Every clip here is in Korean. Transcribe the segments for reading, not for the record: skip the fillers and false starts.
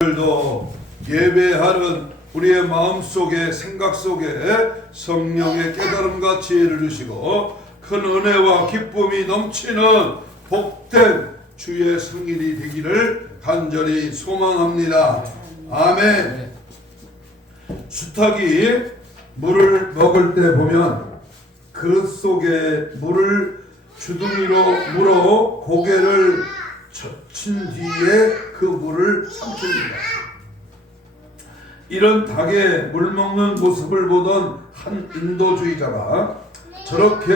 오늘도 예배하는 우리의 마음속에 생각 속에 성령의 깨달음과 지혜를 주시고 큰 은혜와 기쁨이 넘치는 복된 주의 성일이 되기를 간절히 소망합니다. 아멘. 수탉이 물을 먹을 때 보면 그릇 속에 물을 주둥이로 물어 고개를 젖힌 뒤에 그 물을 삼킵니다. 이런 닭의 물 먹는 모습을 보던 한 인도주의자가 저렇게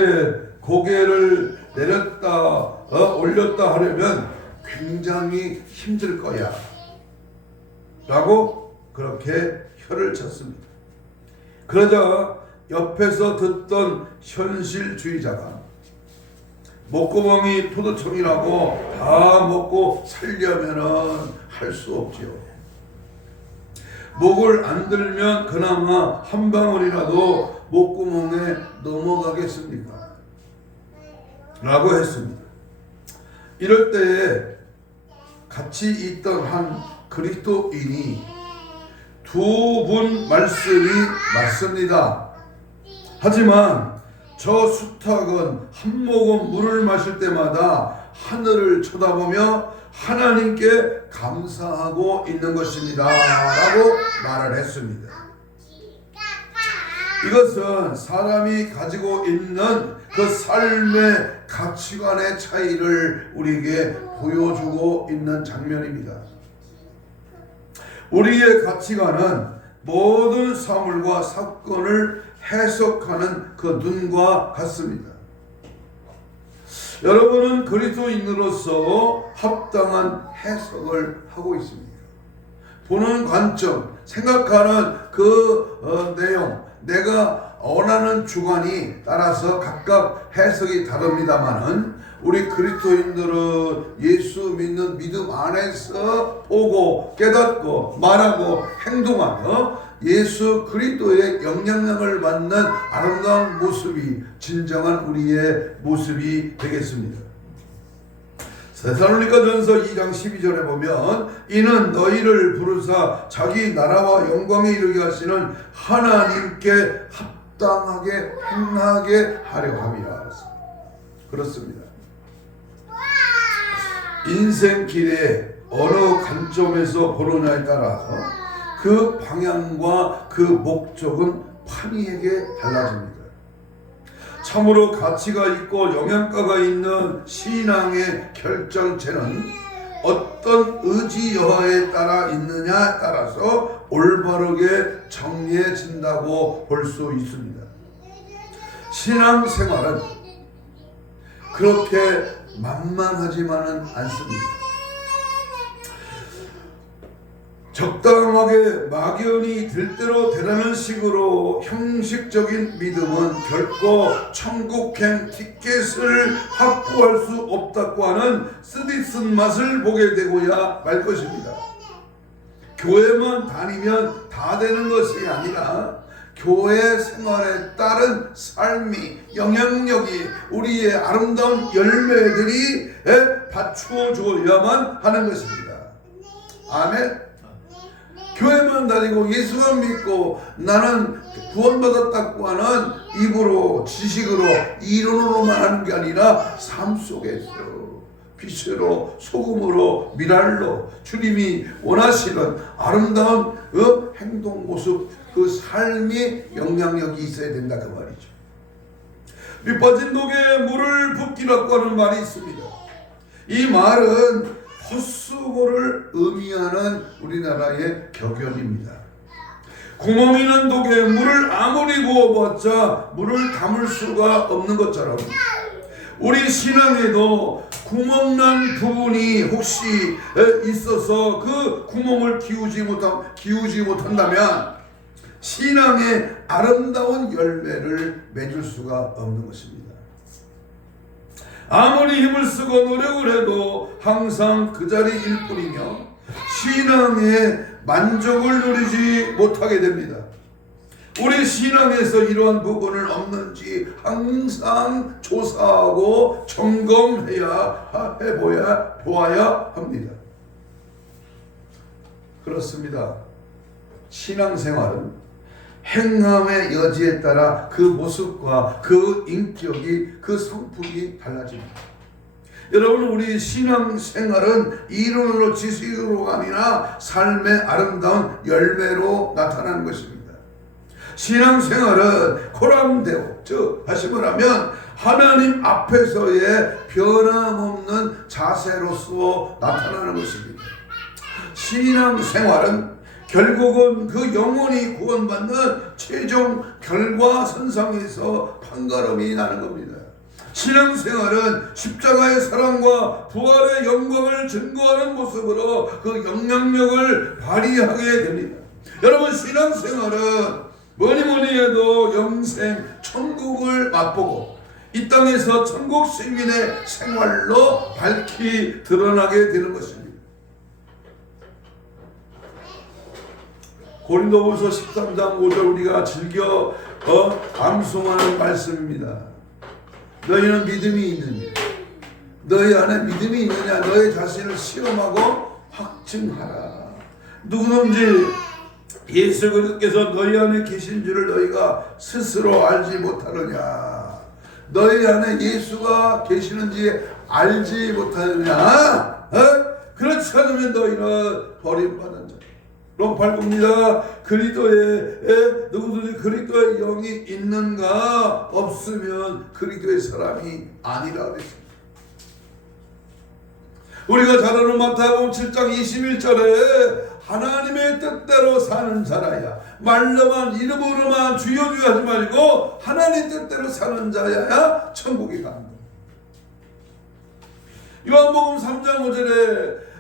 고개를 내렸다 올렸다 하려면 굉장히 힘들 거야 라고 그렇게 혀를 쳤습니다. 그러자 옆에서 듣던 현실주의자가 목구멍이 포도청이라고 다 먹고 살려면은 할 수 없지요. 목을 안 들면 그나마 한 방울이라도 목구멍에 넘어가겠습니까? 라고 했습니다. 이럴 때에 같이 있던 한 그리스도인이 두 분 말씀이 맞습니다. 하지만 저 수탉은 한 모금 물을 마실 때마다 하늘을 쳐다보며 하나님께 감사하고 있는 것입니다 라고 말을 했습니다. 이것은 사람이 가지고 있는 그 삶의 가치관의 차이를 우리에게 보여주고 있는 장면입니다. 우리의 가치관은 모든 사물과 사건을 해석하는 그 눈과 같습니다. 여러분은 그리스도인으로서 합당한 해석을 하고 있습니다. 보는 관점, 생각하는 그 내용, 내가 원하는 주관이 따라서 각각 해석이 다릅니다만은 우리 그리스도인들은 예수 믿는 믿음 안에서 보고 깨닫고 말하고 행동하며 예수 그리스도의 영향력을 받는 아름다운 모습이 진정한 우리의 모습이 되겠습니다. 데살로니가전서 2장 12절에 보면 이는 너희를 부르사 자기 나라와 영광에 이르게 하시는 하나님께 합당하게 행하게 하려 함이라. 그렇습니다. 인생길에 어느 관점에서 보느냐에 따라서 그 방향과 그 목적은 판이에게 달라집니다. 참으로 가치가 있고 영양가가 있는 신앙의 결정체는 어떤 의지 여하에 따라 있느냐에 따라서 올바르게 정리해진다고 볼 수 있습니다. 신앙생활은 그렇게 만만하지만은 않습니다. 적당하게 막연히 들대로 되라는 식으로 형식적인 믿음은 결코 천국행 티켓을 확보할 수 없다고 하는 쓰디쓴 맛을 보게 되고야 말 것입니다. 교회만 다니면 다 되는 것이 아니라 교회 생활에 따른 삶이 영향력이 우리의 아름다운 열매들이 받추어 줘야만 하는 것입니다. 아멘. 교회만 다니고 예수만 믿고 나는 구원받았다고 하는 입으로 지식으로 이론으로만 하는 게 아니라 삶 속에서 빛으로 소금으로 미랄로 주님이 원하시는 아름다운 행동 모습 그 삶의 영향력이 있어야 된다 그 말이죠. 밑빠진 독에 물을 붓기라고 하는 말이 있습니다. 이 말은 헛수고를 의미하는 우리나라의 격언입니다. 구멍이 난 독에 물을 아무리 부어봤자 물을 담을 수가 없는 것처럼 우리 신앙에도 구멍난 부분이 혹시 있어서 그 구멍을 기우지 못한다면 신앙의 아름다운 열매를 맺을 수가 없는 것입니다. 아무리 힘을 쓰고 노력을 해도 항상 그 자리일 뿐이며 신앙의 만족을 누리지 못하게 됩니다. 우리 신앙에서 이러한 부분을 없는지 항상 조사하고 점검해야 보아야 합니다. 그렇습니다. 신앙생활은 행함의 여지에 따라 그 모습과 그 인격이, 그 성품이 달라집니다. 여러분, 우리 신앙생활은 이론으로 지식으로가 아니라 삶의 아름다운 열매로 나타나는 것입니다. 신앙생활은 코람데오, 즉 다시 말하면 하나님 앞에서의 변함없는 자세로서 나타나는 것입니다. 신앙생활은 결국은 그 영혼이 구원받는 최종 결과선상에서 판가름이 나는 겁니다. 신앙생활은 십자가의 사랑과 부활의 영광을 증거하는 모습으로 그 영향력을 발휘하게 됩니다. 여러분, 신앙생활은 뭐니 해도 영생 천국을 맛보고 이 땅에서 천국 시민의 생활로 밝히 드러나게 되는 것입니다. 고린도후서 13장 5절 우리가 즐겨 암송하는 말씀입니다. 너희는 믿음이 있느냐? 너희 안에 믿음이 있느냐? 너희 자신을 시험하고 확증하라. 누구든지 예수 그리스도께서 너희 안에 계신 줄을 너희가 스스로 알지 못하느냐? 너희 안에 예수가 계시는지 알지 못하느냐? 그렇지 않으면 너희는 버림받은 자. 롬 8부입니다. 그리스도에 누구든지 그리스도의 영이 있는가? 없으면 그리스도의 사람이 아니라 그랬습니다. 우리가 잘 아는 마태복음 7장 21절에 하나님의 뜻대로 사는 자라야, 말로만 이름으로만 주여 주여 하지 말고 하나님 뜻대로 사는 자야야 천국에 간다. 요한복음 3장 5절에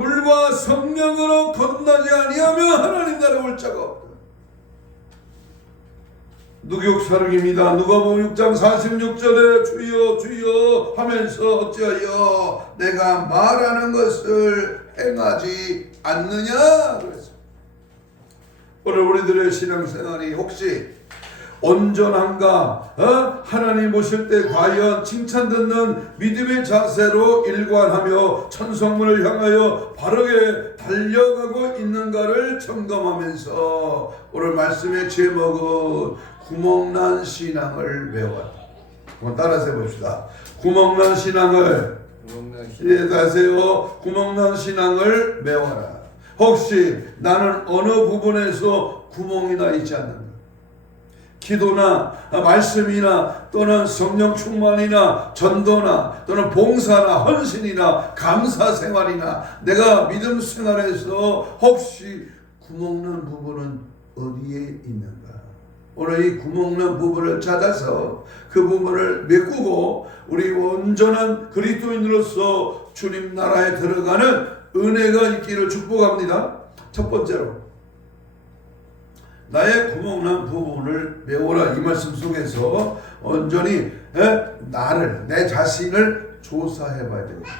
물과 성령으로 거듭나지 아니하면 하나님 나라에 올 자가 없다. 누격사령입니다. 누가복음 6장 46절에 주여 주여 하면서 어찌하여 내가 말하는 것을 행하지 않느냐 그랬습니다. 오늘 우리들의 신앙생활이 혹시 온전한가? 하나님 모실 때 과연 칭찬 듣는 믿음의 자세로 일관하며 천성문을 향하여 바르게 달려가고 있는가를 점검하면서 오늘 말씀의 제목은 구멍난 신앙을 배워라. 한번 따라서 해봅시다. 구멍난 신앙을 이해하세요. 구멍난 신앙을 배워라. 혹시 나는 어느 부분에서 구멍이 나 있지 않는가? 기도나 말씀이나 또는 성령 충만이나 전도나 또는 봉사나 헌신이나 감사 생활이나 내가 믿음 생활에서 혹시 구멍난 부분은 어디에 있는가? 오늘 이 구멍난 부분을 찾아서 그 부분을 메꾸고 우리 온전한 그리스도인으로서 주님 나라에 들어가는 은혜가 있기를 축복합니다. 첫 번째로 나의 구멍난 부분을 메워라. 이 말씀 속에서 온전히 나를, 내 자신을 조사해 봐야 됩니다.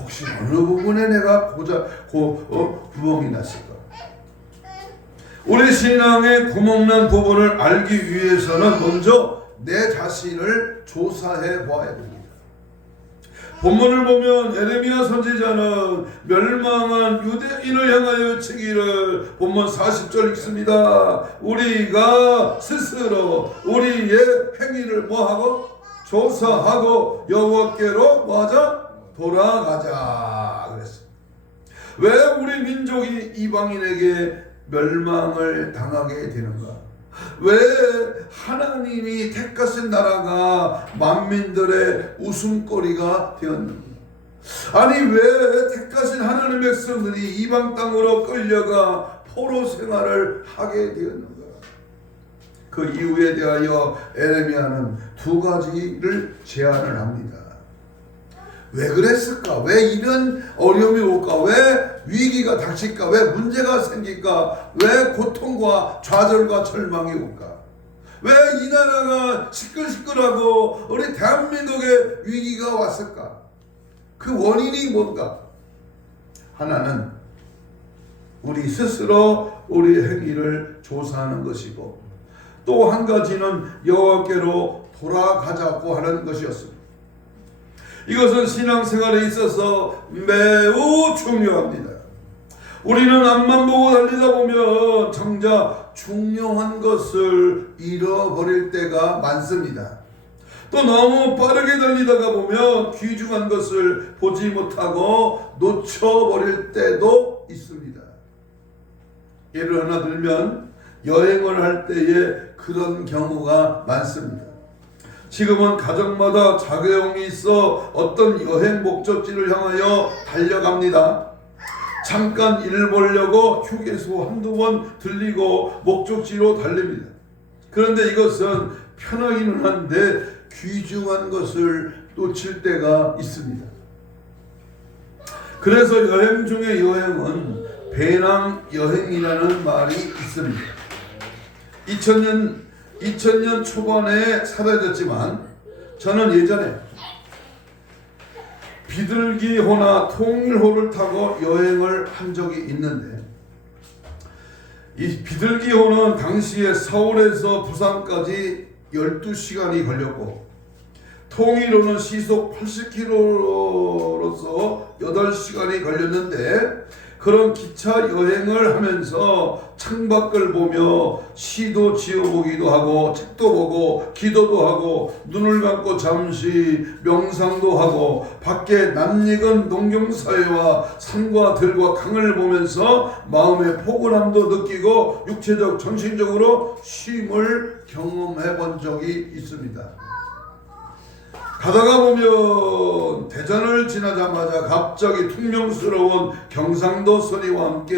혹시 어느 부분에 내가 구멍이 났을까? 우리 신앙의 구멍난 부분을 알기 위해서는 먼저 내 자신을 조사해 봐야 됩니다. 본문을 보면 에레미야 선지자는 멸망한 유대인을 향하여 치기를 본문 40절 읽습니다. 우리가 스스로 우리의 행위를 뭐하고? 조사하고 여호와께로 뭐하자? 돌아가자 그랬습니다. 왜 우리 민족이 이방인에게 멸망을 당하게 되는가? 왜 하나님이 택하신 나라가 만민들의 웃음거리가 되었는가? 아니 왜 택하신 하나님의 백성들이 이방 땅으로 끌려가 포로 생활을 하게 되었는가? 그 이유에 대하여 에레미야는 두 가지를 제안을 합니다. 왜 그랬을까? 왜 이런 어려움이 올까? 왜 위기가 닥칠까? 왜 문제가 생길까? 왜 고통과 좌절과 절망이 올까? 왜 이 나라가 시끌시끌하고 우리 대한민국에 위기가 왔을까? 그 원인이 뭔가? 하나는 우리 스스로 우리 행위를 조사하는 것이고 또 한 가지는 여호와께로 돌아가자고 하는 것이었습니다. 이것은 신앙생활에 있어서 매우 중요합니다. 우리는 앞만 보고 달리다 보면 정작 중요한 것을 잃어버릴 때가 많습니다. 또 너무 빠르게 달리다가 보면 귀중한 것을 보지 못하고 놓쳐버릴 때도 있습니다. 예를 하나 들면 여행을 할 때에 그런 경우가 많습니다. 지금은 가정마다 자가용이 있어 어떤 여행 목적지를 향하여 달려갑니다. 잠깐 일 보려고 휴게소 한두 번 들리고 목적지로 달립니다. 그런데 이것은 편하기는 한데 귀중한 것을 놓칠 때가 있습니다. 그래서 여행 중에 여행은 배낭 여행이라는 말이 있습니다. 2000년 초반에 사라졌지만 저는 예전에 비둘기호나 통일호를 타고 여행을 한 적이 있는데, 이 비둘기호는 당시에 서울에서 부산까지 12시간이 걸렸고, 통일호는 시속 80km로서 8시간이 걸렸는데, 그런 기차 여행을 하면서 창밖을 보며 시도 지어보기도 하고 책도 보고 기도도 하고 눈을 감고 잠시 명상도 하고 밖에 낯익은 농경사회와 산과 들과 강을 보면서 마음의 포근함도 느끼고 육체적 정신적으로 쉼을 경험해 본 적이 있습니다. 가다가 보면 대전을 지나자마자 갑자기 퉁명스러운 경상도 소리와 함께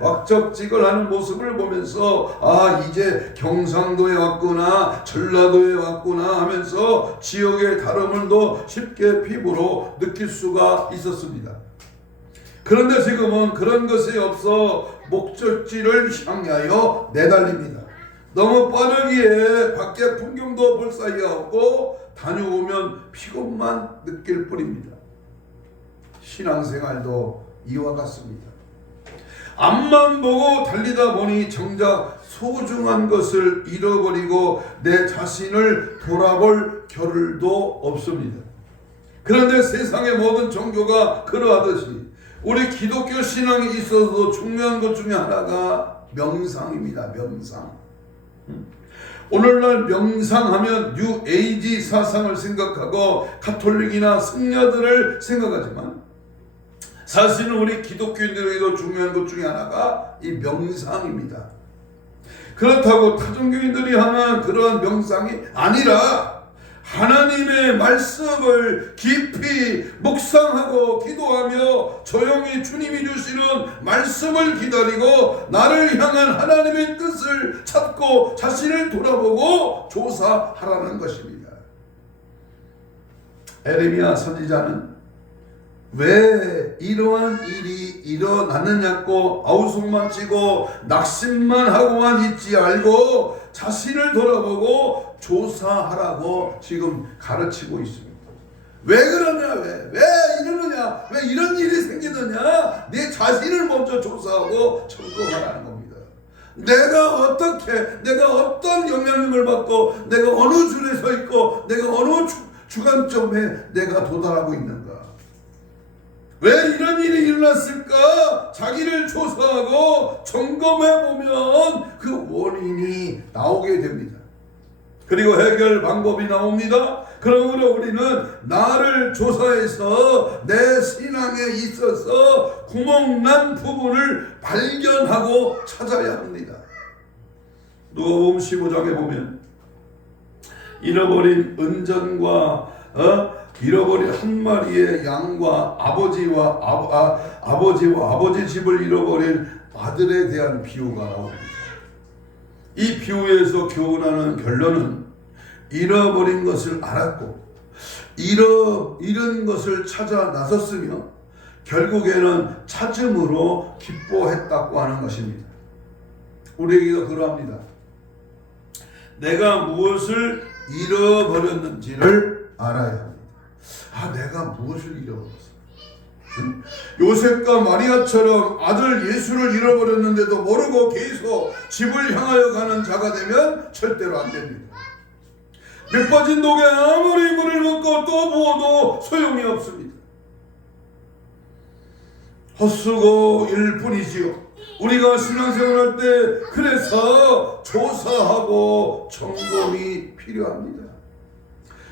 왁적지껄 하는 모습을 보면서 아, 이제 경상도에 왔구나, 전라도에 왔구나 하면서 지역의 다름을 더 쉽게 피부로 느낄 수가 있었습니다. 그런데 지금은 그런 것이 없어 목적지를 향하여 내달립니다. 너무 빠르기에 밖에 풍경도 볼 사이가 없고 다녀오면 피곤만 느낄 뿐입니다. 신앙생활도 이와 같습니다. 앞만 보고 달리다 보니 정작 소중한 것을 잃어버리고 내 자신을 돌아볼 겨를도 없습니다. 그런데 세상의 모든 종교가 그러하듯이 우리 기독교 신앙에 있어서도 중요한 것 중에 하나가 명상입니다. 명상. 오늘날 명상하면 뉴 에이지 사상을 생각하고 가톨릭이나 승려들을 생각하지만 사실은 우리 기독교인들에게도 중요한 것 중에 하나가 이 명상입니다. 그렇다고 타종교인들이 하는 그러한 명상이 아니라 하나님의 말씀을 깊이 묵상하고 기도하며 조용히 주님이 주시는 말씀을 기다리고 나를 향한 하나님의 뜻을 찾고 자신을 돌아보고 조사하라는 것입니다. 에레미야 선지자는 왜 이러한 일이 일어나느냐고 아우성만 치고 낙심만 하고만 있지 말고 자신을 돌아보고 조사하라고 지금 가르치고 있습니다. 왜 그러냐, 왜 이러느냐, 왜 이런 일이 생기느냐, 내 자신을 먼저 조사하고 점검하라는 겁니다. 내가 어떤 영향력을 받고 내가 어느 줄에 서 있고 내가 어느 주관점에 내가 도달하고 있는가, 왜 이런 일이 일어났을까? 자기를 조사하고 점검해보면 그 원인이 나오게 됩니다. 그리고 해결 방법이 나옵니다. 그러므로 우리는 나를 조사해서 내 신앙에 있어서 구멍난 부분을 발견하고 찾아야 합니다. 누가복음 15장에 보면 잃어버린 은전과 잃어버린 한 마리의 양과 아버지 집을 잃어버린 아들에 대한 비유가 나옵니다. 이 비유에서 교훈하는 결론은 잃어버린 것을 알았고 잃은 것을 찾아 나섰으며 결국에는 찾음으로 기뻐했다고 하는 것입니다. 우리에게도 그러합니다. 내가 무엇을 잃어버렸는지를 알아야 합니다. 내가 무엇을 잃어버렸어? 요셉과 마리아처럼 아들 예수를 잃어버렸는데도 모르고 계속 집을 향하여 가는 자가 되면 절대로 안 됩니다. 몇 빠진 독에 아무리 물을 먹고 또 부어도 소용이 없습니다. 헛수고일 뿐이지요. 우리가 신앙생활할 때 그래서 조사하고 점검이 필요합니다.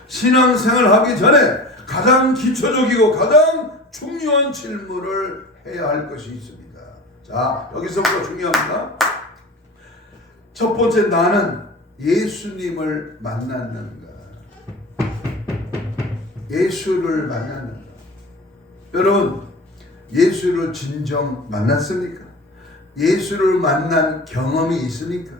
신앙생활 하기 전에 가장 기초적이고 가장 중요한 질문을 해야 할 것이 있습니다. 자, 여기서부터 중요합니다. 첫 번째, 나는 예수님을 만났는가? 예수를 만났는가? 여러분, 예수를 진정 만났습니까? 예수를 만난 경험이 있습니까?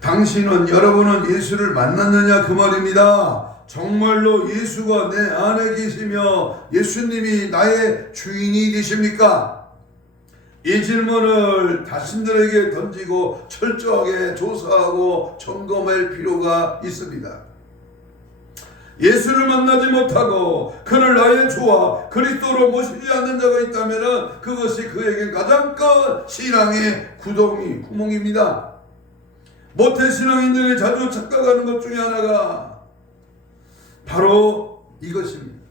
당신은, 여러분은 예수를 만났느냐 그 말입니다. 정말로 예수가 내 안에 계시며 예수님이 나의 주인이 되십니까? 이 질문을 자신들에게 던지고 철저하게 조사하고 점검할 필요가 있습니다. 예수를 만나지 못하고 그를 나의 주와 그리스도로 모시지 않는 자가 있다면 그것이 그에게 가장 큰 신앙의 구멍입니다. 모태신앙인들이 자주 착각하는 것 중에 하나가 바로 이것입니다.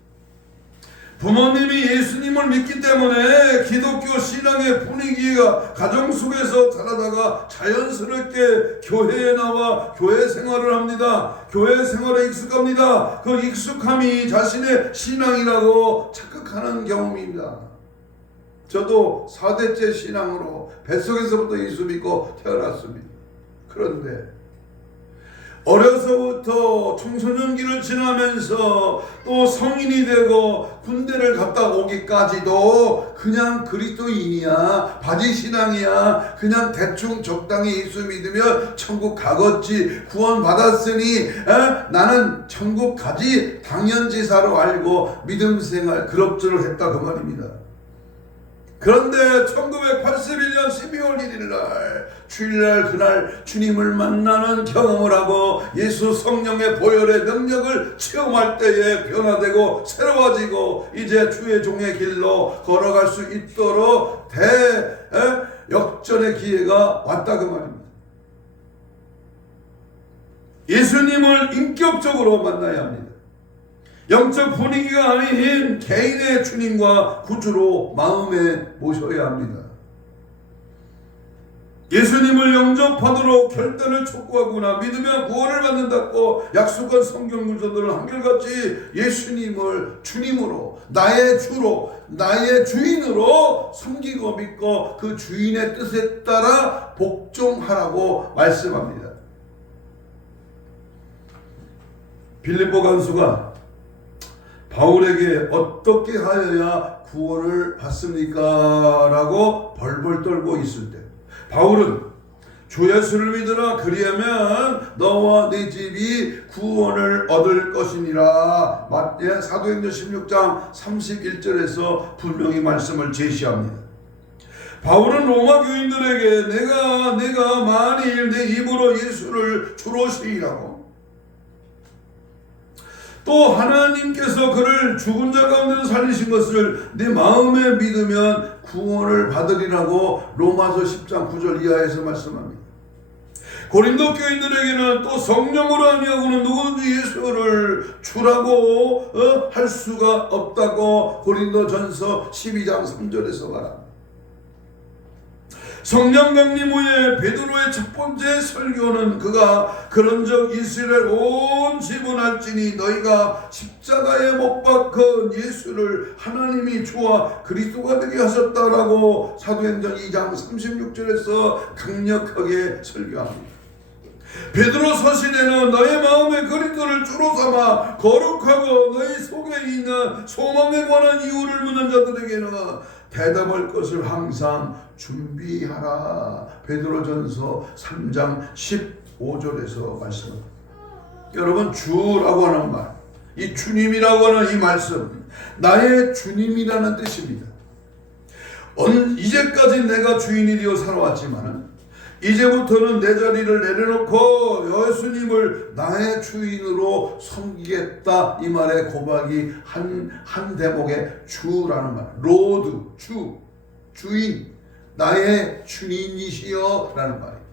부모님이 예수님을 믿기 때문에 기독교 신앙의 분위기가 가정 속에서 자라다가 자연스럽게 교회에 나와 교회 생활을 합니다. 교회 생활에 익숙합니다. 그 익숙함이 자신의 신앙이라고 착각하는 경험입니다. 저도 4대째 신앙으로 뱃속에서부터 예수 믿고 태어났습니다. 그런데 어려서부터 청소년기를 지나면서 또 성인이 되고 군대를 갔다 오기까지도 그냥 그리스도인이야, 바지신앙이야, 그냥 대충 적당히 예수 믿으면 천국 가겠지, 구원 받았으니 나는 천국 가지 당연지사로 알고 믿음 생활 그럭저럭 했다 그 말입니다. 그런데 1981년 12월 1일 날 주일날 그날 주님을 만나는 경험을 하고 예수 성령의 보혈의 능력을 체험할 때에 변화되고 새로워지고 이제 주의 종의 길로 걸어갈 수 있도록 역전의 기회가 왔다 그 말입니다. 예수님을 인격적으로 만나야 합니다. 영적 분위기가 아닌 개인의 주님과 구주로 마음에 모셔야 합니다. 예수님을 영접하도록 결단을 촉구하거나 믿으면 구원을 받는다고 약속한 성경 구절들은 한결같이 예수님을 주님으로, 나의 주로, 나의 주인으로 섬기고 믿고 그 주인의 뜻에 따라 복종하라고 말씀합니다. 빌립보 간수가 바울에게 어떻게 하여야 구원을 받습니까? 라고 벌벌 떨고 있을 때 바울은 주 예수를 믿으라 그리하면 너와 네 집이 구원을 얻을 것이니라. 사도행전 16장 31절에서 분명히 말씀을 제시합니다. 바울은 로마 교인들에게 내가 만일 내 입으로 예수를 주로 시인하고 또 하나님께서 그를 죽은 자 가운데서 살리신 것을 내 마음에 믿으면 구원을 받으리라고 로마서 10장 9절 이하에서 말씀합니다. 고린도 교인들에게는 또 성령으로 아니하고는 누구든지 예수를 주라고 할 수가 없다고 고린도전서 12장 3절에서 말합니다. 성령 강림 후에 베드로의 첫 번째 설교는 그가 그런즉 이스라엘 온 지분할지니 너희가 십자가에 못 박은 예수를 하나님이 주와 그리스도가 되게 하셨다라고 사도행전 2장 36절에서 강력하게 설교합니다. 베드로 서신에는 너의 마음에 그리스도를 주로 삼아 거룩하고 너희 속에 있는 소망에 관한 이유를 묻는 자들에게는 대답할 것을 항상 준비하라. 베드로전서 3장 15절에서 말씀합니다. 여러분, 주라고 하는 말, 이 주님이라고 하는 이 말씀, 나의 주님이라는 뜻입니다. 이제까지 내가 주인이 되어 살아왔지만 이제부터는 내 자리를 내려놓고 예수님을 나의 주인으로 섬기겠다. 이 말의 고박이 한 대목의 주라는 말, 로드, 주인, 나의 주인이시여 라는 말이에요.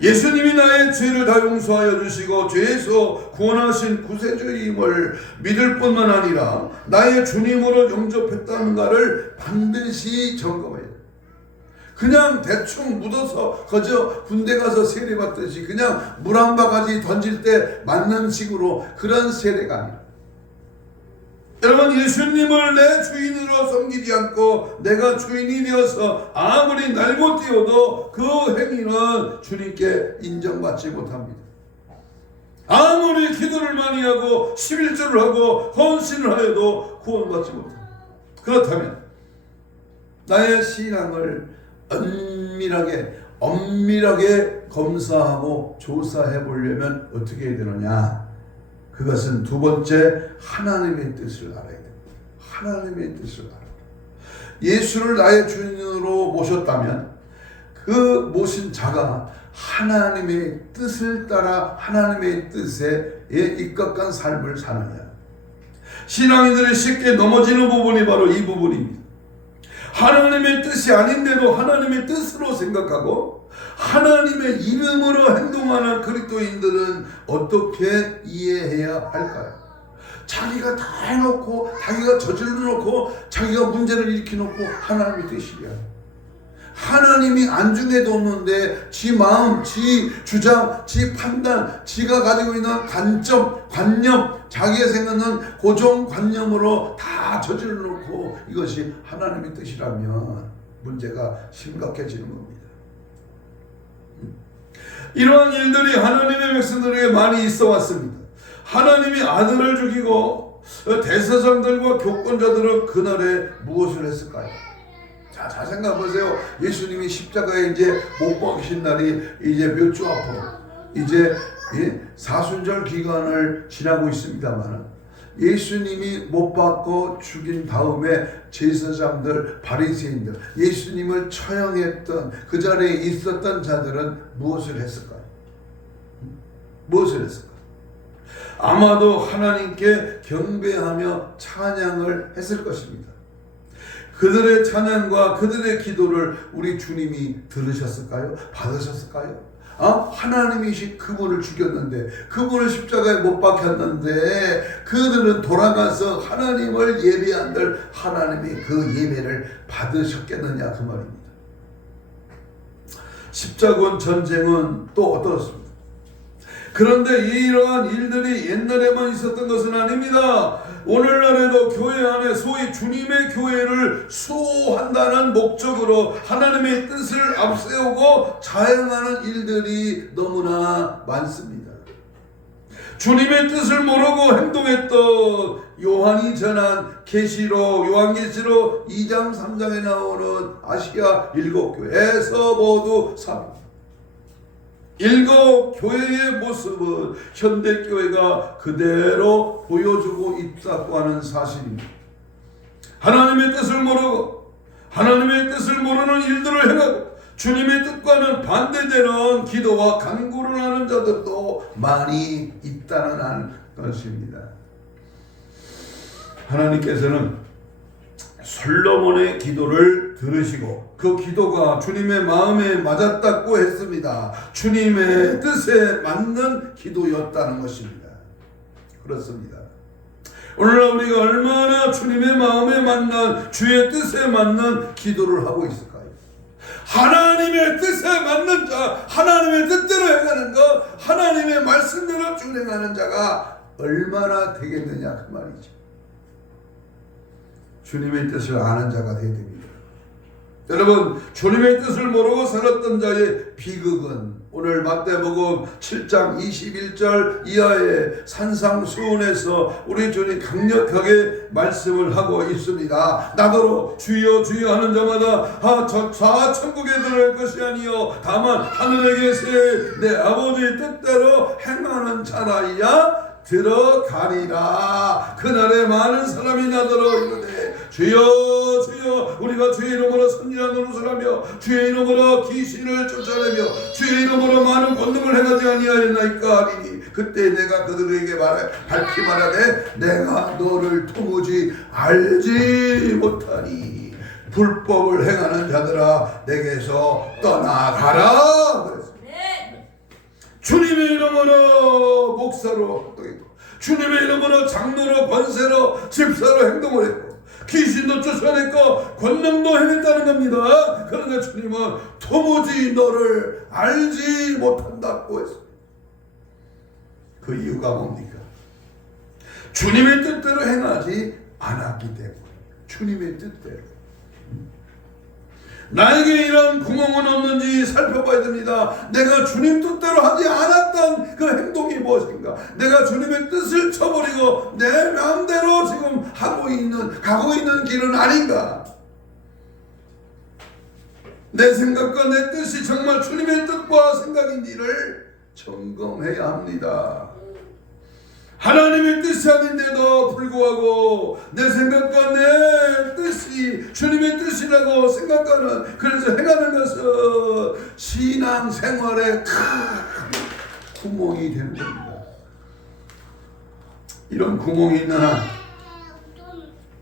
예수님이 나의 죄를 다 용서하여 주시고 죄에서 구원하신 구세주임을 믿을 뿐만 아니라 나의 주님으로 영접했다는가를 반드시 점검해야 돼. 그냥 대충 묻어서 그저 군대 가서 세례 받듯이 그냥 물 한 바가지 던질 때 맞는 식으로 그런 세례가 아니라, 여러분, 예수님을 내 주인으로 섬기지 않고 내가 주인이 되어서 아무리 날고 뛰어도 그 행위는 주님께 인정받지 못합니다. 아무리 기도를 많이 하고 11조를 하고 헌신을 하여도 구원받지 못합니다. 그렇다면 나의 신앙을 엄밀하게 검사하고 조사해 보려면 어떻게 해야 되느냐? 그것은 두 번째, 하나님의 뜻을 알아야 됩니다. 하나님의 뜻을 알아야 됩니다. 예수를 나의 주인으로 모셨다면 그 모신 자가 하나님의 뜻을 따라 하나님의 뜻에 입각한 삶을 사느냐. 신앙인들이 쉽게 넘어지는 부분이 바로 이 부분입니다. 하나님의 뜻이 아닌데도 하나님의 뜻으로 생각하고 하나님의 이름으로 행동하는 그리스도인들은 어떻게 이해해야 할까요? 자기가 다 해놓고 자기가 저질러 놓고 자기가 문제를 일으켜놓고 하나님의 뜻이야. 하나님이 안중에도 없는데 지 마음, 지 주장, 지 판단, 지가 가지고 있는 관점, 관념, 자기가 생각하는 고정관념으로 다 저질러 놓고 이것이 하나님의 뜻이라면 문제가 심각해지는 겁니다. 이러한 일들이 하나님의 백성들에게 많이 있어 왔습니다. 하나님이 아들을 죽이고 대제사장들과 교권자들은 그날에 무엇을 했을까요? 자 생각해 보세요. 예수님이 십자가에 이제 못 박히신 날이 이제 몇 주 앞으로 이제 사순절 기간을 지나고 있습니다만, 예수님이 못 박고 죽인 다음에 제사장들, 바리새인들, 예수님을 처형했던 그 자리에 있었던 자들은 무엇을 했을까요? 무엇을 했을까요? 아마도 하나님께 경배하며 찬양을 했을 것입니다. 그들의 찬양과 그들의 기도를 우리 주님이 들으셨을까요? 받으셨을까요? 하나님이시 그분을 죽였는데, 그분을 십자가에 못 박혔는데 그들은 돌아가서 하나님을 예배한들 하나님이 그 예배를 받으셨겠느냐 그 말입니다. 십자군 전쟁은 또 어떻습니까? 그런데 이러한 일들이 옛날에만 있었던 것은 아닙니다. 오늘날에도 교회 안에 소위 주님의 교회를 수호한다는 목적으로 하나님의 뜻을 앞세우고 자행하는 일들이 너무나 많습니다. 주님의 뜻을 모르고 행동했던 요한이 전한 계시록, 요한계시록 2장 3장에 나오는 아시아 7교회에서 모두 7 교회의 모습은 현대교회가 그대로 보여주고 있다고 하는 사실입니다. 하나님의 뜻을 모르고 하나님의 뜻을 모르는 일들을 행하고 주님의 뜻과는 반대되는 기도와 간구를 하는 자들도 많이 있다는 것입니다. 하나님께서는 솔로몬의 기도를 들으시고 그 기도가 주님의 마음에 맞았다고 했습니다. 주님의 뜻에 맞는 기도였다는 것입니다. 그렇습니다. 오늘날 우리가 얼마나 주님의 마음에 맞는 주의 뜻에 맞는 기도를 하고 있을까요? 하나님의 뜻에 맞는 자, 하나님의 뜻대로 행하는 것, 하나님의 말씀대로 준행하는 자가 얼마나 되겠느냐 그 말이죠. 주님의 뜻을 아는 자가 되어야 됩니다. 여러분, 주님의 뜻을 모르고 살았던 자의 비극은 오늘 마태복음 7장 21절 이하의 산상수훈에서 우리 주님 강력하게 말씀을 하고 있습니다. 나더러 주여 주여 하는 자마다 저 천국에 들어갈 것이 아니요 다만 하늘에 계세 내 아버지의 뜻대로 행하는 자라야 들어가리라. 그날에 많은 사람이 나더러 이르되 주여 주여 우리가 주의 이름으로 선지자 노릇을 하며 주의 이름으로 귀신을 쫓아내며 주의 이름으로 많은 권능을 행하지 아니하였나이까 하리니 그때 내가 그들에게 밝히 말하되 내가 너를 도무지 알지 못하니 불법을 행하는 자들아 내게서 떠나가라. 주님의 이름으로 목사로 행동했고, 주님의 이름으로 장로로 권세로 집사로 행동을 했고, 귀신도 쫓아냈고 권능도 행했다는 겁니다. 그러나 주님은 도무지 너를 알지 못한다고 했습니다. 그 이유가 뭡니까? 주님의 뜻대로 행하지 않았기 때문에. 주님의 뜻대로. 나에게 이런 구멍은 없는지 살펴봐야 됩니다. 내가 주님 뜻대로 하지 않았던 그 행동이 무엇인가? 내가 주님의 뜻을 쳐버리고 내 마음대로 지금 가고 있는 길은 아닌가? 내 생각과 내 뜻이 정말 주님의 뜻과 생각인지를 점검해야 합니다. 하나님의 뜻이 아닌데도 불구하고 내 생각과 내 뜻이 주님의 뜻이라고 생각하는, 그래서 행하는 것은 신앙생활에 큰 구멍이 되는 겁니다. 이런 구멍이 있는 한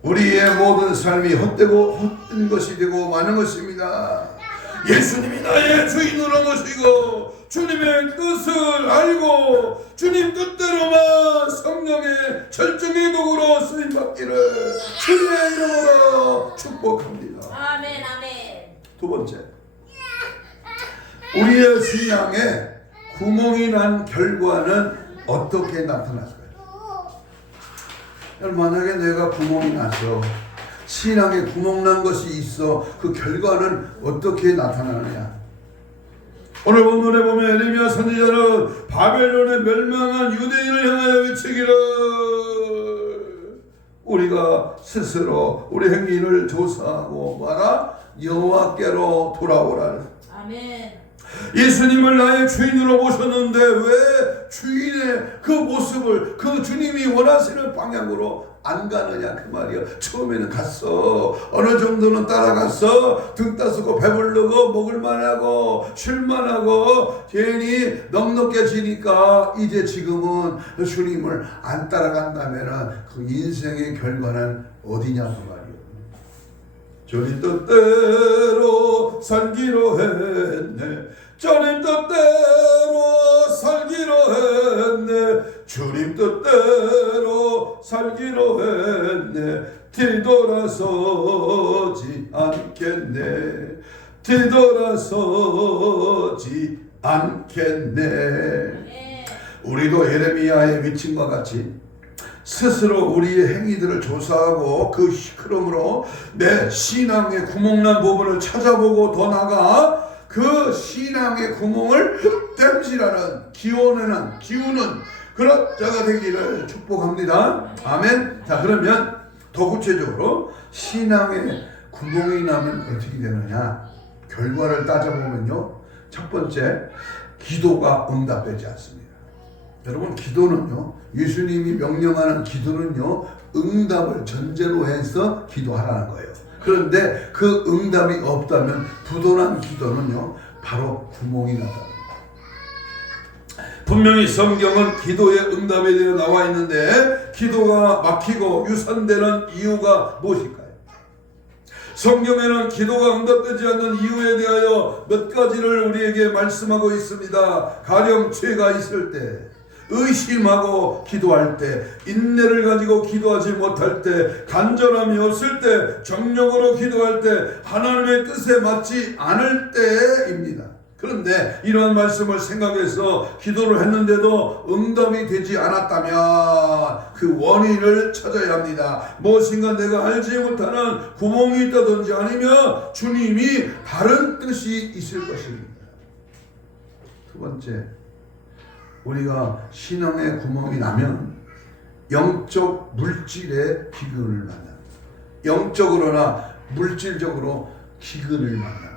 우리의 모든 삶이 헛된 것이 되고 마는 것입니다. 예수님이 나의 주인으로 모시고 주님의 뜻을 알고 주님 뜻대로만 성령의 절정의 도구로 쓰임받기를 주님의 이름으로 축복합니다. 아멘, 아멘. 두 번째, 우리의 신앙에 구멍이 난 결과는 어떻게 나타날까요? 만약에 내가 구멍이 났어, 신앙에 구멍 난 것이 있어, 그 결과는 어떻게 나타나느냐? 오늘 본문에 보면 에레미야 선지자는 바벨론의 멸망한 유대인을 향하여 외치기를, 우리가 스스로 우리 행위를 조사하고 마라, 여호와께로 돌아오라. 아멘. 예수님을 나의 주인으로 모셨는데 왜 주인의 그 모습을 그 주님이 원하시는 방향으로 안 가느냐 그 말이야. 처음에는 갔어, 어느 정도는 따라갔어, 등 따스고 배부르고 먹을만하고 쉴만하고 괜히 넉넉해지니까 이제 지금은 주님을 안 따라간다면은 그 인생의 결과는 어디냐 그 말이야. 주님 뜻대로 살기로 했네, 주님 뜻대로 살기로 했네, 주님 뜻대로 살기로 했네, 뒤돌아서지 않겠네, 뒤돌아서지 않겠네. 우리도 예레미야의 위침과 같이 스스로 우리의 행위들을 조사하고 그러므로 내 신앙의 구멍난 부분을 찾아보고 더 나아가 그 신앙의 구멍을 땜질하는 기우는 그런 자가 되기를 축복합니다. 아멘. 자, 그러면 더 구체적으로 신앙의 구멍이 나면 어떻게 되느냐? 결과를 따져보면요, 첫 번째, 기도가 응답되지 않습니다. 여러분, 기도는요, 예수님이 명령하는 기도는요, 응답을 전제로 해서 기도하라는 거예요. 그런데 그 응답이 없다면 부도난 기도는요, 바로 구멍이 나다. 분명히 성경은 기도의 응답에 대해 나와 있는데 기도가 막히고 유산되는 이유가 무엇일까요? 성경에는 기도가 응답되지 않는 이유에 대하여 몇 가지를 우리에게 말씀하고 있습니다. 가령 죄가 있을 때, 의심하고 기도할 때, 인내를 가지고 기도하지 못할 때, 간절함이 없을 때, 정력으로 기도할 때, 하나님의 뜻에 맞지 않을 때입니다. 그런데 이러한 말씀을 생각해서 기도를 했는데도 응답이 되지 않았다면 그 원인을 찾아야 합니다. 무엇인가 내가 알지 못하는 구멍이 있다든지 아니면 주님이 다른 뜻이 있을 것입니다. 두 번째, 우리가 신앙의 구멍이 나면 영적 물질의 기근을 만납니다. 영적으로나 물질적으로 기근을 만납니다.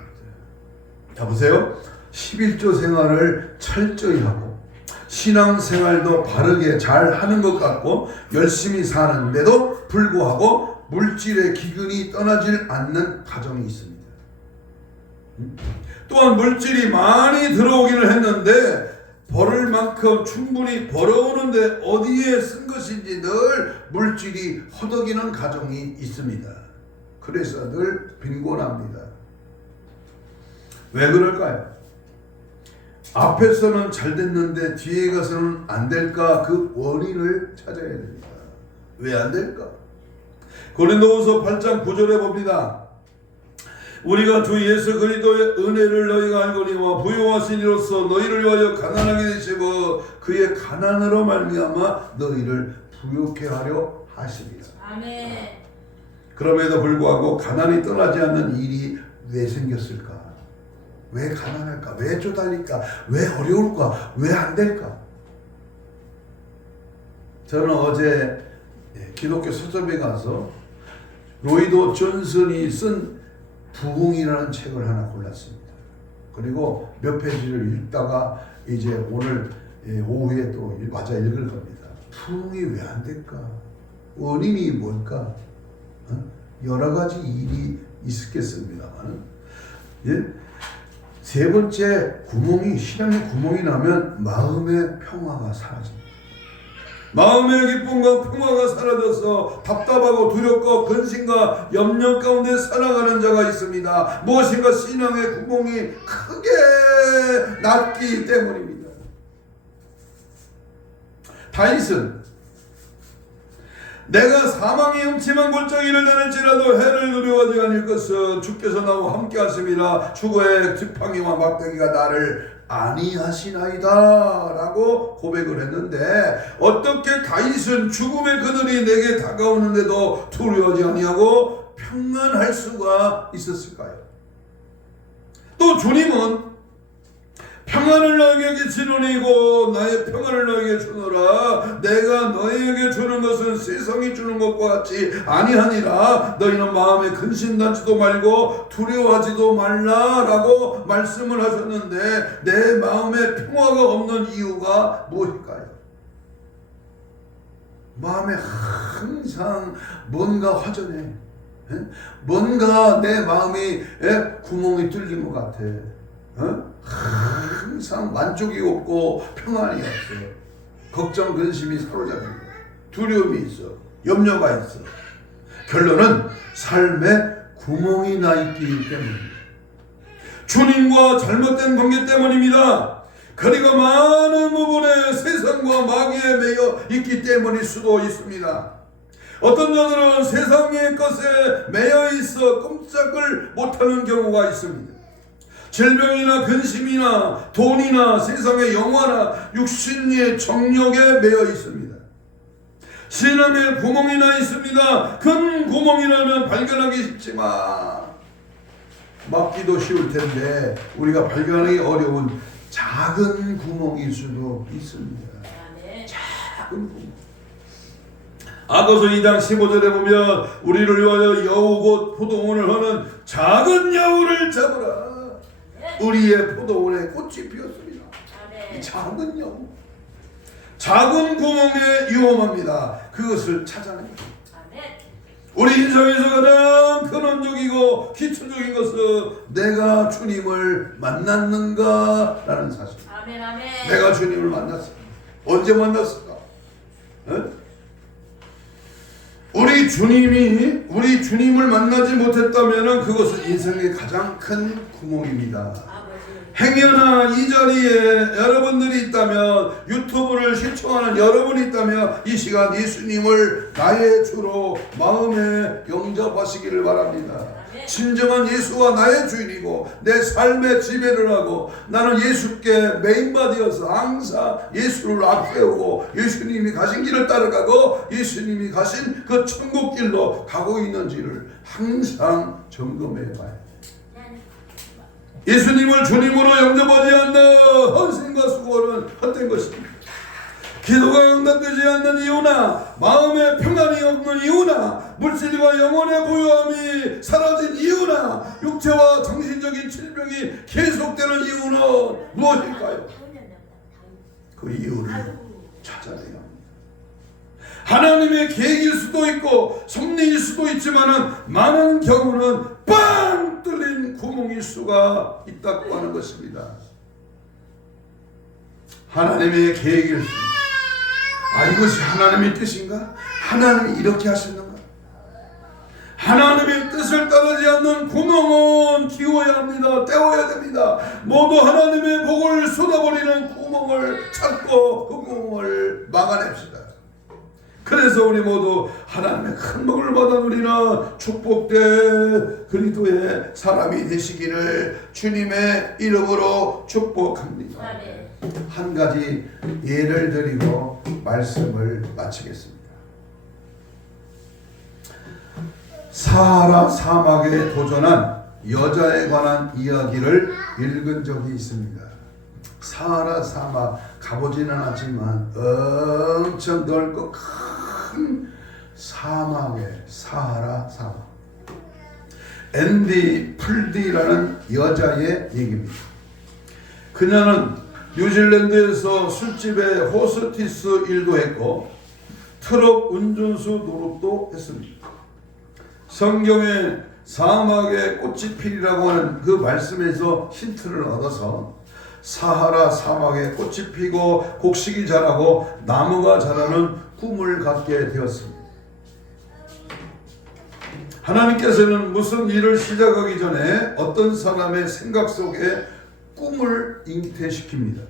자, 보세요. 11조 생활을 철저히 하고 신앙생활도 바르게 잘 하는 것 같고 열심히 사는데도 불구하고 물질의 기근이 떠나질 않는 가정이 있습니다. 또한 물질이 많이 들어오기는 했는데 벌을 만큼 충분히 벌어오는데 어디에 쓴 것인지 늘 물질이 허덕이는 가정이 있습니다. 그래서 늘 빈곤합니다. 왜 그럴까요? 앞에서는 잘 됐는데 뒤에 가서는 안 될까? 그 원인을 찾아야 됩니다. 왜 안 될까? 고린도후서 8장 9절에 봅니다. 우리가 주 예수 그리스도의 은혜를 너희가 알거니와 부요하신 이로써 너희를 위하여 가난하게 되시고 그의 가난으로 말미암아 너희를 부요케 하려 하십니다. 아멘. 그럼에도 불구하고 가난이 떠나지 않는 일이 왜 생겼을까? 왜 가난할까? 왜 쪼달릴까? 왜 어려울까? 왜 안 될까? 저는 어제 기독교 서점에 가서 로이드 존슨이 쓴 부흥이라는 책을 하나 골랐습니다. 그리고 몇 페이지를 읽다가 이제 오늘 오후에 또 맞아 읽을 겁니다. 부흥이 왜 안 될까? 원인이 뭘까? 여러 가지 일이 있었겠습니다만, 세 번째 구멍이, 신앙의 구멍이 나면 마음의 평화가 사라집니다. 마음의 기쁨과 평화가 사라져서 답답하고 두렵고 근심과 염려 가운데 살아가는 자가 있습니다. 무엇인가 신앙의 구멍이 크게 났기 때문입니다. 다윗은 내가 사망의 음침한 골짜기를 다닐지라도 해를 두려워하지 않을 것은 주께서 나와 함께 하심이라 주거의 지팡이와 막대기가 나를 아니하시나이다 라고 고백을 했는데, 어떻게 다윗은 죽음의 그늘이 내게 다가오는데도 두려워하지 아니하고 평안할 수가 있었을까요? 또 주님은 평안을 너에게 끼치노니고 나의 평안을 너에게 주노라. 내가 너에게 주는 것은 세상이 주는 것과 같이 아니하니라. 너희는 마음에 근심하지도 말고 두려워하지도 말라라고 말씀을 하셨는데, 내 마음에 평화가 없는 이유가 무엇일까요? 마음에 항상 뭔가 허전해. 뭔가 내 마음이 구멍이 뚫린 것 같아. 항상 만족이 없고 평안이 없어. 걱정 근심이 사로잡히고 두려움이 있어. 염려가 있어. 결론은 삶에 구멍이 나 있기 때문입니다. 주님과 잘못된 관계 때문입니다. 그리고 많은 부분에 세상과 마귀에 매여 있기 때문일 수도 있습니다. 어떤 자들은 세상의 것에 매여 있어 꼼짝을 못하는 경우가 있습니다. 질병이나 근심이나 돈이나 세상의 영화나 육신의 정욕에 매여 있습니다. 신앙에 구멍이 나 있습니다. 큰 구멍이라면 발견하기 쉽지만 막기도 쉬울 텐데 우리가 발견하기 어려운 작은 구멍일 수도 있습니다. 작은 구멍. 아고서 2장 15절에 보면 우리를 위하여 여우 곧 포도원을 하는 작은 여우를 잡으라. 우리의 포도원에 꽃이 피었습니다. 이 작은 여우, 작은 구멍에 위험합니다. 그것을 찾아냅니다. 우리 인생에서 가장 근원적이고 기초적인 것은 내가 주님을 만났는가라는 사실. 내가 주님을 만났을까? 언제 만났을까? 우리 주님을 만나지 못했다면 그것은 인생의 가장 큰 구멍입니다. 행여나 이 자리에 여러분들이 있다면, 유튜브를 시청하는 여러분이 있다면 이 시간 예수님을 나의 주로 마음에 영접하시기를 바랍니다. 진정한 예수가 나의 주인이고 내 삶의 지배를 하고 나는 예수께 메인바디여서 항상 예수를 앞세우고 예수님이 가신 길을 따라가고 예수님이 가신 그 천국길로 가고 있는지를 항상 점검해 봐야 돼요. 예수님을 주님으로 영접하지 않는 헌신과 수고는 헛된 것입니다. 기도가 응답되지 않는 이유나 마음의 평안이 없는 이유나 물질과 영혼의 부요함이 사라진 이유나 육체와 정신적인 질병이 계속되는 이유는 무엇일까요? 그 이유를 찾아내야 합니다. 하나님의 계획일 수도 있고 섭리일 수도 있지만 많은 경우는 빵 뚫린 구멍일 수가 있다고 하는 것입니다. 하나님의 계획일 수 있다. 이것이 하나님의 뜻인가? 하나님이 이렇게 하셨는가? 하나님의 뜻을 따르지 않는 구멍은 기워야 합니다. 때워야 됩니다. 모두 하나님의 복을 쏟아버리는 구멍을 찾고 그 구멍을 막아냅시다. 그래서 우리 모두 하나님의 큰 복을 받아 누리는 축복된 그리스도의 사람이 되시기를 주님의 이름으로 축복합니다. 아멘. 한 가지 예를 드리고 말씀을 마치겠습니다. 사하라 사막에 도전한 여자에 관한 이야기를 읽은 적이 있습니다. 사하라 사막 가보지는 않지만 엄청 넓고 큰 사막에 사하라 사막. 앤디 풀디라는 여자의 얘기입니다. 그녀는 뉴질랜드에서 술집에 호스티스 일도 했고 트럭 운전수 노릇도 했습니다. 성경에 사막의 꽃이 피리라고 하는 그 말씀에서 힌트를 얻어서 사하라 사막에 꽃이 피고 곡식이 자라고 나무가 자라는 꿈을 갖게 되었습니다. 하나님께서는 무슨 일을 시작하기 전에 어떤 사람의 생각 속에 꿈을 잉태시킵니다.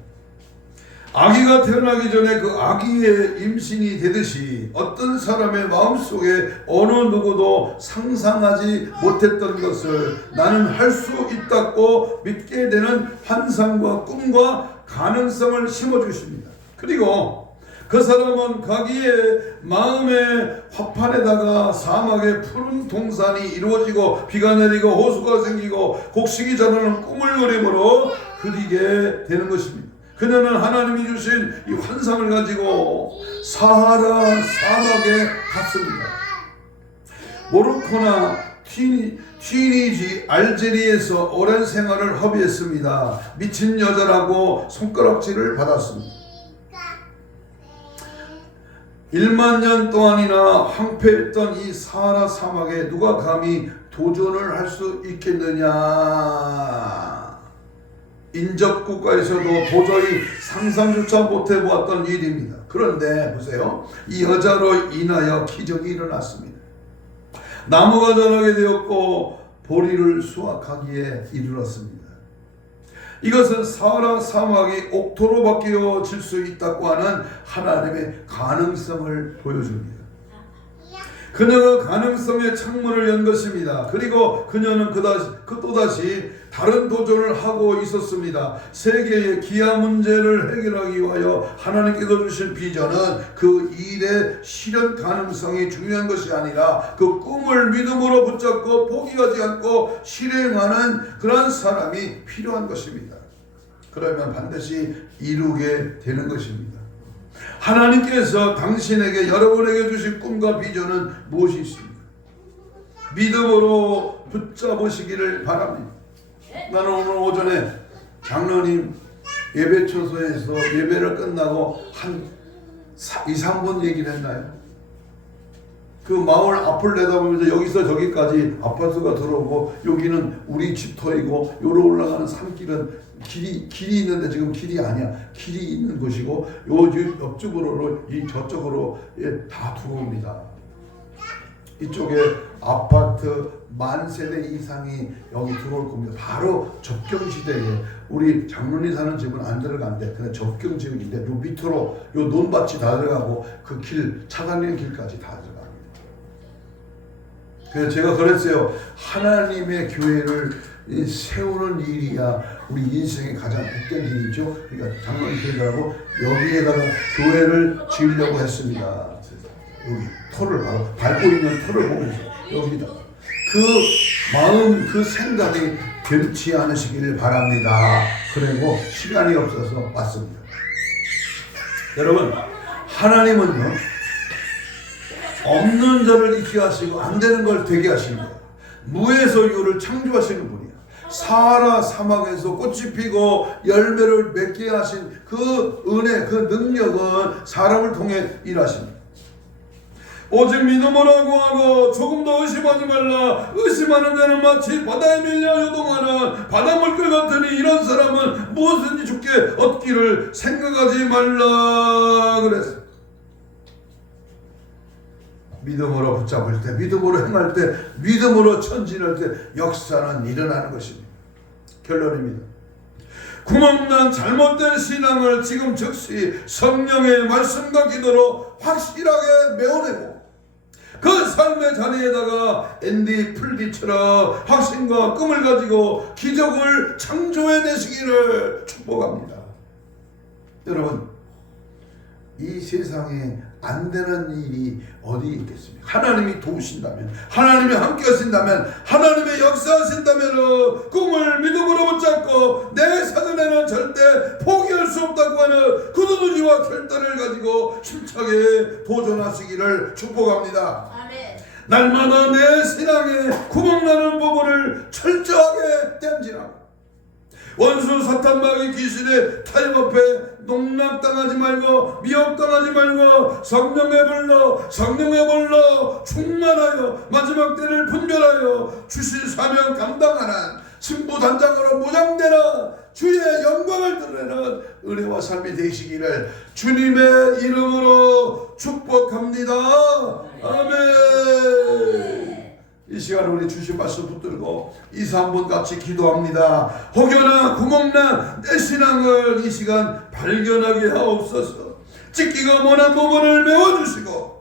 아기가 태어나기 전에 그 아기의 임신이 되듯이 어떤 사람의 마음속에 어느 누구도 상상하지 못했던 것을 나는 할 수 있다고 믿게 되는 환상과 꿈과 가능성을 심어주십니다. 그리고 그 사람은 자기의 마음의 화판에다가 사막의 푸른 동산이 이루어지고 비가 내리고 호수가 생기고 곡식이 자라는 꿈을 그림으로 그리게 되는 것입니다. 그녀는 하나님이 주신 이 환상을 가지고 사하라 사막에 갔습니다. 모로코나 튀니지 알제리에서 오랜 생활을 허비했습니다. 미친 여자라고 손가락질을 받았습니다. 1만 년 동안이나 황폐했던 이 사하라 사막에 누가 감히 도전을 할 수 있겠느냐. 인접 국가에서도 도저히 상상조차 못해 보았던 일입니다. 그런데 보세요. 이 여자로 인하여 기적이 일어났습니다. 나무가 자라게 되었고 보리를 수확하기에 이르렀습니다. 이것은 사하라 사막이 옥토로 바뀌어질 수 있다고 하는 하나님의 가능성을 보여줍니다. 그녀가 가능성의 창문을 연 것입니다. 그리고 그녀는 또다시 다른 도전을 하고 있었습니다. 세계의 기아 문제를 해결하기 위하여 하나님께서 주신 비전은 그 일의 실현 가능성이 중요한 것이 아니라 그 꿈을 믿음으로 붙잡고 포기하지 않고 실행하는 그런 사람이 필요한 것입니다. 그러면 반드시 이루게 되는 것입니다. 하나님께서 당신에게 여러분에게 주신 꿈과 비전은 무엇이 있습니까? 믿음으로 붙잡으시기를 바랍니다. 나는 오늘 오전에 장로님 예배 초소에서 예배를 끝나고 한 2, 3분 얘기를 했나요? 그 마을 앞을 내다보면서 여기서 저기까지 아파트가 들어오고 여기는 우리 집터이고 요로 올라가는 산길은 길이 있는데 지금 길이 아니야. 길이 있는 곳이고 요 옆쪽으로 저쪽으로 다 들어옵니다. 이쪽에 아파트 10,000세대 이상이 여기 들어올 겁니다. 바로 접경지대에 우리 장로님 사는 집은 안 들어간대. 그냥 접경지역인데 요 밑으로 요 논밭이 다 들어가고 그 길 차 다니는 길까지 다 들어갑니다. 그래서 제가 그랬어요. 하나님의 교회를 세우는 일이야 우리 인생의 가장 복된 일이죠. 그러니까 장로님 교회라고 여기에다가 교회를 지으려고 했습니다. 여기 터를 바로 밟고 있는 터를 보면서 여기다 그 마음 그 생각이 변치 않으시기를 바랍니다. 그리고 시간이 없어서 왔습니다. 여러분 하나님은요 없는 자를 있게 하시고 안 되는 걸 되게 하시는 거예요. 무에서 유를 창조하시는 분이에요. 사하라 사막에서 꽃이 피고 열매를 맺게 하신 그 은혜 그 능력은 사람을 통해 일하십니다. 오직 믿음으로 구하고 조금 더 의심하지 말라. 의심하는 자는 마치 바다에 밀려 요동하는 바닷물결 같으니 이런 사람은 무엇든지 주께 얻기를 생각하지 말라 그랬어요. 믿음으로 붙잡을 때, 믿음으로 행할 때, 믿음으로 전진할 때 역사는 일어나는 것입니다. 결론입니다. 구멍난 잘못된 신앙을 지금 즉시 성령의 말씀과 기도로 확실하게 메워내고 그 삶의 자리에다가 앤디 풀기처럼 확신과 꿈을 가지고 기적을 창조해내시기를 축복합니다. 여러분, 이 세상에 안 되는 일이 어디 있겠습니까? 하나님이 도우신다면, 하나님이 함께 하신다면, 하나님의 역사하신다면 꿈을 믿음으로 붙잡고 내 사전에는 절대 포기할 수 없다고 하는 굳은 의지와 결단을 가지고 힘차게 도전하시기를 축복합니다. 아멘. 날마다 내 신앙에 구멍나는 부분을 철저하게 땜질하고 원수 사탄 마귀 귀신의 타협 앞에 농락당하지 말고 미혹당하지 말고 성령의 불로 충만하여 마지막 때를 분별하여 주신 사명 감당하는 승부단장으로 무장되라 주의 영광을 드러내는 은혜와 삶이 되시기를 주님의 이름으로 축복합니다. 아멘. 이 시간 우리 주신 말씀 붙들고 이사 한번 같이 기도합니다. 혹여나 구멍난 내 신앙을 이 시간 발견하게 하옵소서. 찍기가 원한 부분을 메워주시고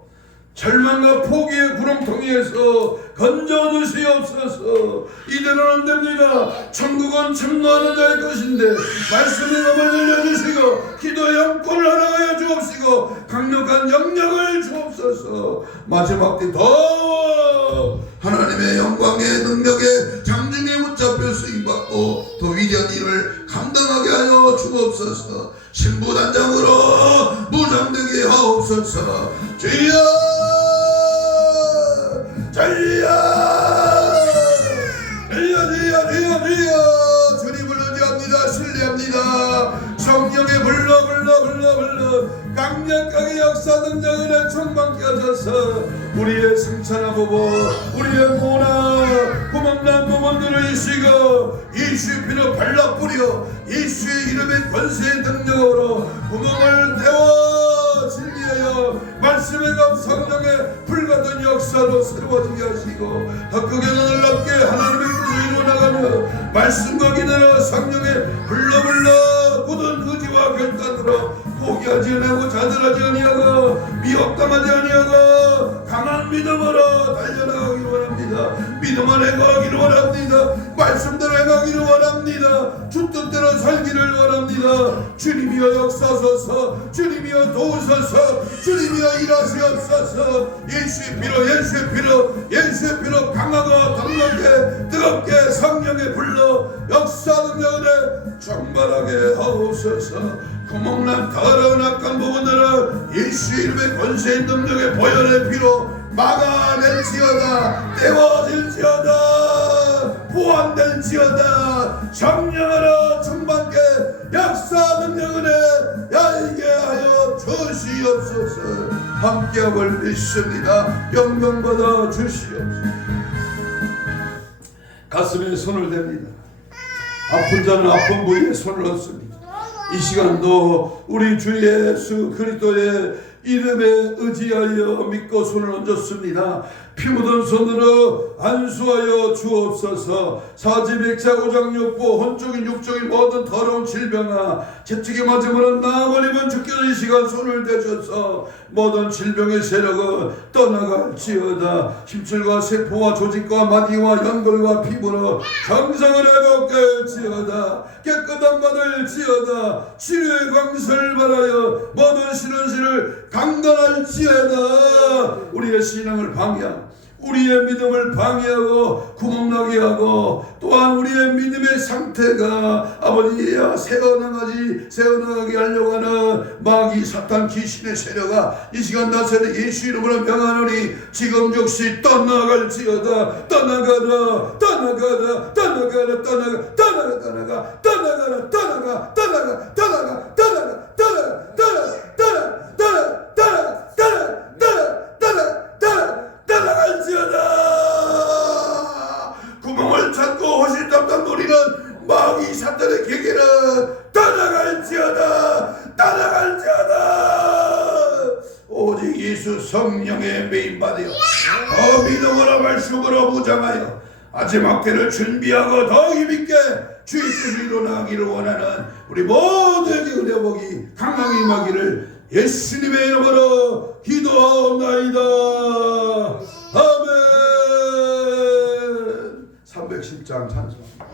절망과 포기의 구렁텅이에서 건져주시옵소서. 이대로는 안 됩니다. 천국은 침노하는 자의 것인데 말씀의 음을 들려주시고 기도 영권을 허락하여 주옵시고 강력한 영역을 주옵소서. 마지막 때 더 하나님의 영광의 능력에 장중에 붙잡혀 쓰임받고 더 위대한 일을 감당하게 하여 주옵소서. 신부단장으로 무장되게 하옵소서. 주여 주여 주님을 의지합니다. 신뢰합니다. 성령의 불러 강력하게 역사 능력을 충만케 하셔서 우리의 승천한 부분, 우리의 모나 구멍난 부분들을 이시고 예수의 피로 발라 뿌려 예수의 이름의 권세의 능력으로 구멍을 태워 진리하여 말씀의 감 성령의 불같은 역사로 새로워지게 하시고 더 크게 놀랍게 하나님의 뜻을 이루어나가며 말씀과 기도로 성령의 불러 굳은 의지와 결단으로 포기하지 아니하고 자들하지 아니하고 미혹당하지 아니하고 강한 믿음으로 달려나가기를 원합니다. 믿음을 행하기를 원합니다. 말씀대로 행하기를 원합니다. 주 뜻대로 살기를 원합니다. 주님이여 역사소서, 주님이여 도우소서, 주님이여 일하시옵소서. 예수의 피로 강하고 담력게 뜨겁게 성령의 불러 역사 능력을 충만하게 하옵소서. 구멍난 더러운 악한 부분들을 예수의 이름의 권세의 능력의 보혈의 피로 막아낼지어다. 떼워질지어다. 보완될지어다. 성령으로 충만케 역사 능력을 열게 하여 주시옵소서. 함께함을 믿습니다. 영광 받아 주시옵소서. 가슴에 손을 댑니다. 아픈 자는 아픈 부위에 손을 얹습니다. 이 시간도 우리 주 예수 그리스도의 이름에 의지하여 믿고 손을 얹었습니다. 피 묻은 손으로 안수하여 주옵소서. 사지백차 오장육부 혼적인 육적인 모든 더러운 질병아 채찍에 맞으면 나아버리면 죽기는 이 시간 손을 대셔서 모든 질병의 세력은 떠나갈지어다. 힘줄과 세포와 조직과 마디와 연골과 피부로 정성을 회복할지어다. 깨끗한 받을지어다. 치료의 광설 바라여 모든 신원실을 강건할지어다. 우리의 신앙을 방해한 우리의 믿음을 방해하고 구멍나게 하고 또한 우리의 믿음의 상태가 아버지야 새어나가게 하려고 하는 마귀 사탄 귀신의 세력아 이 시간 나서는 예수 이름으로 명하노니 지금 즉시 떠나갈지어다. 떠나가라 떠나가라 떠나가라 떠나가 떠나가 떠나가 떠나가라 떠나가 떠나가 떠나가 떠나가 떠나가 떠나갈지어다. 구멍을 찾고 호실답답 노리는 마귀 사탄의 계계는 떠나갈지어다. 오직 예수 성령의 메인받으여 더 믿음으로 말씀으로 무장하여 마지막 때를 준비하고 더 힘있게 주의 뜻을 이루어나가기를 원하는 우리 모두에게 은혜 복이 강하게 임하기를 예수님의 이름으로 기도하옵나이다. 아멘. 310장 찬송.